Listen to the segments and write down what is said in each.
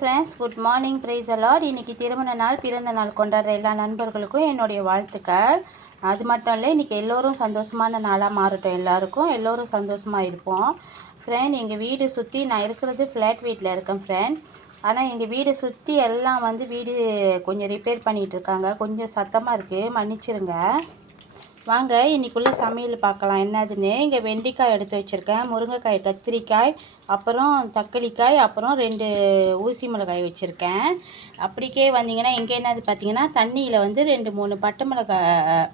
Friends, good morning. Praise the Lord. இன்றைக்கி திருமண நாள், பிறந்த நாள் கொண்டாடுற எல்லா நண்பர்களுக்கும் என்னுடைய வாழ்த்துக்கள். அது மட்டும் இல்லை, இன்றைக்கி எல்லோரும் சந்தோஷமான நாளாக மாறட்டும். எல்லோரும் சந்தோஷமாக இருப்போம். ஃப்ரெண்ட், எங்கள் வீடு சுற்றி நான் இருக்கிறது ஃப்ளாட் வீட்டில் இருக்கேன் ஃப்ரெண்ட். ஆனால் எங்கள் வீடு சுற்றி எல்லாம் வீடு கொஞ்சம் ரிப்பேர் பண்ணிகிட்டு இருக்காங்க. கொஞ்சம் சத்தமாக இருக்குது, மன்னிச்சிருங்க. வாங்க இன்றைக்குள்ளே சமையல் பார்க்கலாம் என்னதுன்னு. இங்கே வெண்டைக்காய் எடுத்து வச்சுருக்கேன், முருங்கைக்காய், கத்திரிக்காய், அப்புறம் தக்காளிக்காய், அப்புறம் 2 ஊசி மிளகாய் வச்சுருக்கேன். அப்படிக்கே வந்தீங்கன்னா இங்கே என்னது பார்த்தீங்கன்னா, தண்ணியில் 2-3 பட்டை மிளகாய்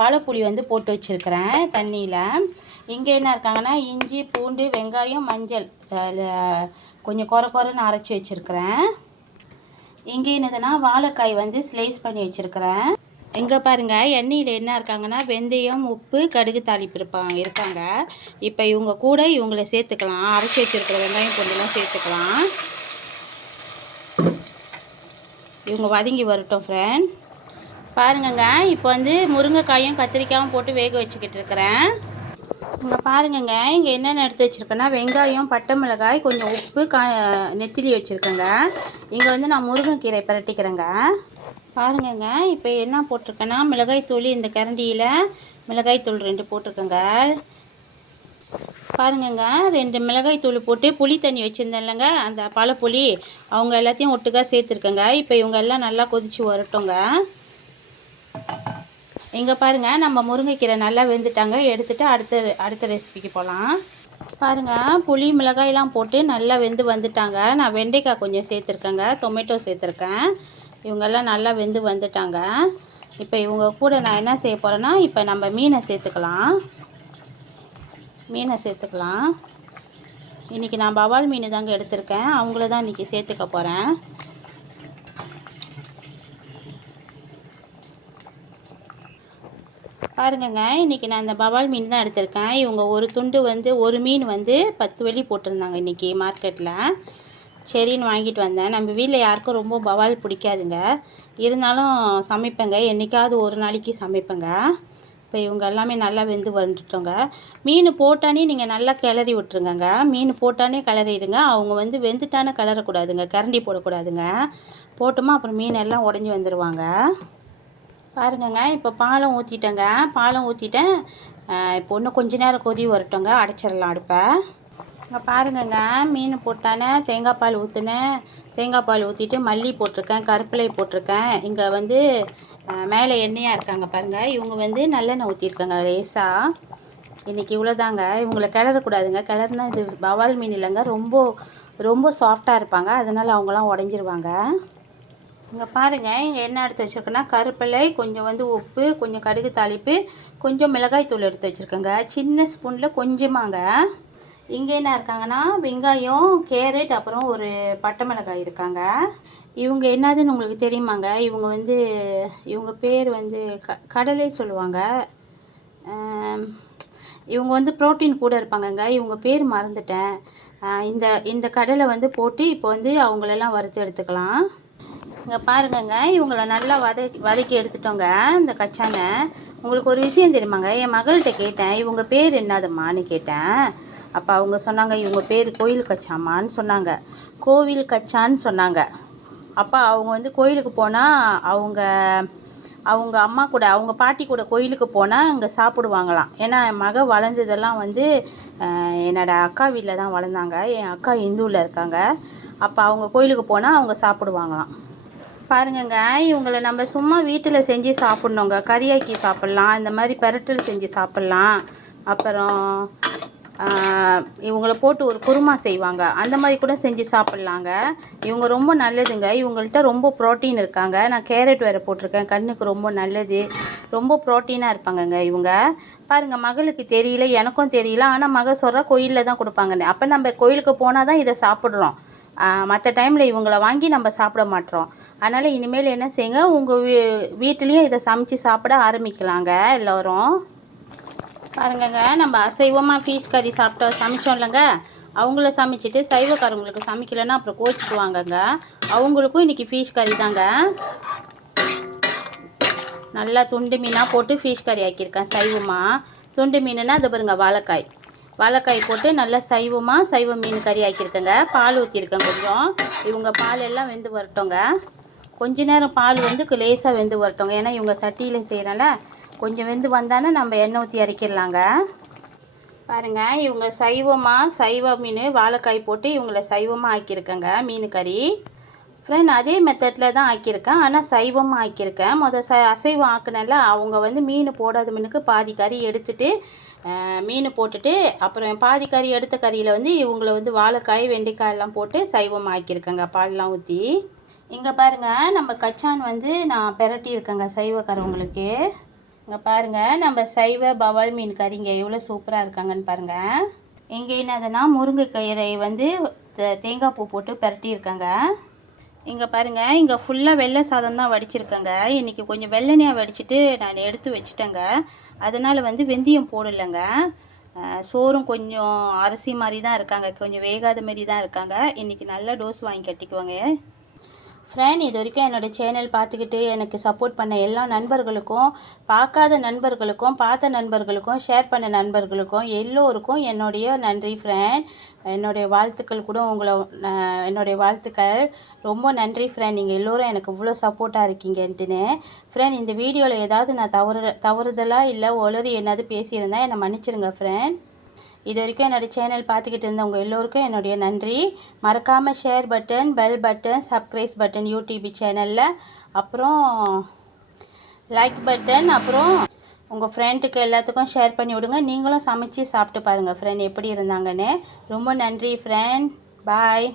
பாலப்புளி போட்டு வச்சுருக்கிறேன் தண்ணியில். இங்கே என்ன இருக்காங்கன்னா, இஞ்சி, பூண்டு, வெங்காயம், மஞ்சள் கொஞ்சம் குறைன்னு அரைச்சி வச்சுருக்கிறேன். இங்கே என்னதுன்னா, வாழைக்காய் ஸ்லைஸ் பண்ணி வச்சுருக்கிறேன். இங்கே பாருங்கள், எண்ணெயில் என்ன இருக்காங்கன்னா, வெந்தயம், உப்பு, கடுகு தாளிப்பு இருக்காங்க. இப்போ இவங்க கூட இவங்களை சேர்த்துக்கலாம். அரைச்சி வச்சுருக்கிற வெங்காயம் பூண்டுலாம் சேர்த்துக்கலாம். இவங்க வதங்கி வரட்டும் ஃப்ரெண்ட். பாருங்கங்க, இப்போ முருங்கைக்காயும் கத்திரிக்காயும் போட்டு வேக வச்சுக்கிட்டு இருக்கிறேன். இங்கே பாருங்கங்க, இங்கே என்னென்ன எடுத்து வச்சுருக்கேன்னா, வெங்காயம், பட்டை மிளகாய், கொஞ்சம் உப்பு, நெத்திலி வச்சுருக்கேங்க. இங்கே நான் முருங்கைக்கீரை பரட்டிக்கிறேங்க. பாருங்கங்க, இப்போ என்ன போட்டிருக்கேன்னா, மிளகாய்த்தூள் இந்த கரண்டியில் மிளகாய்த்தூள் 2 போட்டிருக்கேங்க. பாருங்கங்க, 2 மிளகாய்த்தூள் போட்டு புளி தண்ணி வச்சுருந்தேன் இல்லைங்க, அந்த பழப்புளி அவங்க எல்லாத்தையும் ஒட்டுக்கா சேர்த்துருக்கேங்க. இப்போ இவங்க எல்லாம் நல்லா கொதித்து வரட்டுங்க. இங்கே பாருங்கள், நம்ம முருங்கைக்கீரை நல்லா வெந்துட்டாங்க. எடுத்துகிட்டு அடுத்த ரெசிபிக்கு போகலாம். பாருங்கள், புளி மிளகாயெல்லாம் போட்டு நல்லா வெந்து வந்துட்டாங்க. நான் வெண்டைக்காய் கொஞ்சம் சேர்த்துருக்கேங்க, டொமேட்டோ சேர்த்துருக்கேன். இவங்கெல்லாம் நல்லா வெந்து வந்துட்டாங்க. இப்போ இவங்க கூட நான் என்ன செய்ய போகிறேன்னா, இப்போ நம்ம மீனை சேர்த்துக்கலாம். இன்றைக்கி நான் பவால் மீன் தாங்க எடுத்திருக்கேன். அவங்கள தான் இன்றைக்கி சேர்த்துக்க போகிறேன். பாருங்கங்க, இன்றைக்கி நான் இந்த பவால் மீன் தான் எடுத்திருக்கேன். இவங்க ஒரு துண்டு ஒரு மீன் 10 வெள்ளி போட்டிருந்தாங்க இன்றைக்கி மார்க்கெட்டில். சரின்னு வாங்கிட்டு வந்தேன். நம்ம வீட்டில் யாருக்கும் ரொம்ப பவால் பிடிக்காதுங்க, இருந்தாலும் சமைப்பேங்க. என்றைக்காவது ஒரு நாளைக்கு சமைப்பேங்க. இப்போ இவங்க எல்லாமே நல்லா வெந்து வந்துட்டோங்க. மீன் போட்டானே நீங்கள் நல்லா கிளறி விட்டுருங்கங்க. மீன் போட்டானே கிளறிடுங்க. அவங்க வெந்துட்டானே கிளறக்கூடாதுங்க, கரண்டி போடக்கூடாதுங்க. போட்டோமா அப்புறம் மீன் எல்லாம் உடஞ்சி வந்துடுவாங்க. பாருங்கங்க, இப்போ பாலம் ஊற்றிட்டேங்க. இப்போ இன்னும் கொஞ்ச நேரம் கொதி வரட்டோங்க, அடைச்சிடலாம் அடுப்பை. இங்கே பாருங்கங்க, மீன் போட்டானே தேங்காய் பால் ஊற்றினேன். தேங்காய் பால் ஊற்றிட்டு மல்லி போட்டிருக்கேன், கருப்பிலை போட்டிருக்கேன். இங்கே மேலே எண்ணெயாக இருக்காங்க பாருங்கள். இவங்க நல்லெண்ணெய் ஊற்றிருக்காங்க லேசாக. இன்றைக்கி இவ்வளோதாங்க. இவங்களை கிளறக்கூடாதுங்க. கிளறுனா இது பவால் மீன் இல்லைங்க, ரொம்ப சாஃப்டாக இருப்பாங்க. அதனால் அவங்களாம் உடஞ்சிருவாங்க. இங்கே பாருங்கள், இங்கே என்ன எடுத்து வச்சுருக்கேன்னா, கருப்பிலை, கொஞ்சம் உப்பு, கொஞ்சம் கடுகு தாளிப்பு, கொஞ்சம் மிளகாய் தூள் எடுத்து வச்சுருக்கேங்க. சின்ன ஸ்பூனில் கொஞ்சமாங்க. இங்கே என்ன இருக்காங்கன்னா, வெங்காயம், கேரட், அப்புறம் ஒரு பட்டை மிளகாய் இருக்காங்க. இவங்க என்னதுன்னு உங்களுக்கு தெரியுமாங்க? இவங்க பேர் கடலை சொல்லுவாங்க. இவங்க ப்ரோட்டீன் கூட இருப்பாங்கங்க. இவங்க பேர் மறந்துட்டேன். இந்த கடலை போட்டு இப்போ அவங்களெல்லாம் வறுத்து எடுத்துக்கலாம். இங்கே பாருங்கங்க, இவங்கள நல்லா வதக்கி எடுத்துட்டோங்க இந்த கச்சானை. உங்களுக்கு ஒரு விஷயம் தெரியுமாங்க? என் மகள்கிட்ட கேட்டேன், இவங்க பேர் என்னதும்மான்னு கேட்டேன். அப்போ அவங்க சொன்னாங்க, இவங்க பேர் கோயில் கச்சாமான்னு சொன்னாங்க. கோவில் கச்சான்னு சொன்னாங்க. அப்போ அவங்க கோயிலுக்கு போனால் அவங்க அம்மா கூட, அவங்க பாட்டி கூட கோயிலுக்கு போனால் அங்கே சாப்பிடுவாங்களாம். ஏன்னா என் மக வளர்ந்ததெல்லாம் என்னோடய அக்கா வீட்டில் தான் வளர்ந்தாங்க. என் அக்கா இந்துவில் இருக்காங்க. அப்போ அவங்க கோயிலுக்கு போனால் அவங்க சாப்பிடுவாங்களாம். பாருங்கங்க, இவங்களை நம்ம சும்மா வீட்டில் செஞ்சு சாப்பிட்ணுங்க. கறியாக்கி சாப்பிட்லாம், இந்த மாதிரி பெரட்டல் செஞ்சு சாப்பிட்லாம். அப்புறம் இவங்களை போட்டு ஒரு குருமா செய்வாங்க, அந்த மாதிரி கூட செஞ்சு சாப்பிட்லாங்க. இவங்க ரொம்ப நல்லதுங்க. இவங்கள்ட்ட ரொம்ப ப்ரோட்டீன் இருக்காங்க. நான் கேரட் வேறு போட்டிருக்கேன், கண்ணுக்கு ரொம்ப நல்லது. ரொம்ப ப்ரோட்டீனாக இருப்பாங்கங்க இவங்க. பாருங்கள், மகளுக்கு தெரியல, எனக்கும் தெரியல. ஆனால் மகள் சொல்கிறா கோயிலில் தான் கொடுப்பாங்கன்னு. அப்போ நம்ம கோயிலுக்கு போனால் தான் இதை சாப்பிட்றோம். மற்ற டைமில் இவங்களை வாங்கி நம்ம சாப்பிட மாட்டோம். அதனால் இனிமேல் என்ன செய்யுங்க, உங்கள் வீட்டிலையும் இதை சமைச்சு சாப்பிட ஆரம்பிக்கலாங்க எல்லோரும். பாருங்கங்க, நம்ம அசைவமாக ஃபீஸ் கறி சமைச்சோம் இல்லைங்க, அவங்கள சமைச்சிட்டு சைவக்காரங்களுக்கு சமைக்கலைன்னா அப்புறம் கோச்சிக்குவாங்கங்க. அவங்களுக்கும் இன்றைக்கி ஃபீஸ் கறி தாங்க. நல்லா துண்டு மீனாக போட்டு ஃபீஸ் கறி ஆக்கியிருக்கேன் சைவமாக. துண்டு மீனுன்னா அது பாருங்கள் வாழைக்காய். வாழைக்காய் போட்டு நல்லா சைவ மீன் கறி ஆக்கியிருக்கேங்க. பால் ஊற்றிருக்கேன் கொஞ்சம். இவங்க பால் எல்லாம் வெந்து வரட்டோங்க. கொஞ்ச நேரம் பால் வந்து லேசாக வெந்து வரட்டோங்க. ஏன்னா இவங்க சட்டியில் செய்கிறனால கொஞ்சம் வெந்து வந்தானே நம்ம எண்ணெய் ஊற்றி இறக்கிடலாங்க. பாருங்கள், இவங்க சைவ மீன் வாழைக்காய் போட்டு இவங்கள சைவமாக ஆக்கியிருக்கேங்க மீன் கறி. ஃப்ரெண்ட் அதே மெத்தடில் தான் ஆக்கியிருக்கேன், ஆனால் சைவமாக ஆக்கியிருக்கேன். அசைவம் ஆக்குனால அவங்க வந்து மீன் போடாத மீனுக்கு பாதி கறி எடுத்துட்டு மீன் போட்டுட்டு அப்புறம் பாதி கறி எடுத்த கறியில் வந்து இவங்கள வந்து வாழைக்காய் வெண்டைக்காய் எல்லாம் போட்டு சைவமாக ஆக்கியிருக்கேங்க பால்லாம் ஊற்றி. இங்கே பாருங்கள், நம்ம கச்சான் வந்து நான் பெரட்டியிருக்கேங்க சைவக்காரவங்களுக்கு. இங்கே பாருங்கள், நம்ம சைவ பவால் மீன் கறிங்க எவ்வளோ சூப்பராக இருக்காங்கன்னு பாருங்கள். இங்கே என்னதுன்னா முருங்கைக்கீரை வந்து தேங்காய் பூ போட்டு பெரட்டியிருக்கேங்க. இங்கே பாருங்கள், இங்கே ஃபுல்லாக வெள்ளை சாதம் தான் வடிச்சிருக்கேங்க. இன்றைக்கி கொஞ்சம் வெள்ளெண்ணெயாக வடிச்சிட்டு நான் எடுத்து வச்சுட்டேங்க. அதனால் வந்து வெந்தயம் போடலைங்க. சோறும் கொஞ்சம் அரிசி மாதிரி தான் இருக்காங்க, கொஞ்சம் வேகாத மாரி தான் இருக்காங்க. இன்றைக்கி நல்லா டோஸ் வாங்கி கட்டிக்குவாங்க. ஃப்ரெண்ட், இது வரைக்கும் என்னோடய சேனல் பார்த்துக்கிட்டு எனக்கு சப்போர்ட் பண்ண எல்லா நண்பர்களுக்கும், பார்க்காத நண்பர்களுக்கும், பார்த்த நண்பர்களுக்கும், ஷேர் பண்ண நண்பர்களுக்கும் எல்லோருக்கும் என்னுடைய நன்றி ஃப்ரெண்ட். என்னுடைய வாழ்த்துக்கள் கூட என்னுடைய வாழ்த்துக்கள். ரொம்ப நன்றி ஃப்ரெண்ட், நீங்கள் எல்லோரும் எனக்கு இவ்வளோ சப்போர்ட்டாக இருக்கீங்கன்ட்டுன்னு. ஃப்ரெண்ட், இந்த வீடியோவில் ஏதாவது நான் தவறுதலாக இல்லை உளறி என்னது பேசியிருந்தேன், என்னை மன்னிச்சிருங்க ஃப்ரெண்ட். இது வரைக்கும் என்னோடய சேனல் பார்த்துக்கிட்டு இருந்தவங்க எல்லோருக்கும் என்னுடைய நன்றி. மறக்காமல் share button, bell button, subscribe button YouTube சேனலில், அப்புறம் லைக் பட்டன், அப்புறம் உங்கள் ஃப்ரெண்டுக்கு எல்லாத்துக்கும் ஷேர் பண்ணி விடுங்க. நீங்களும் சமைச்சு சாப்பிட்டு பாருங்கள் ஃப்ரெண்ட் எப்படி இருந்தாங்கன்னு. ரொம்ப நன்றி ஃப்ரெண்ட். பாய்.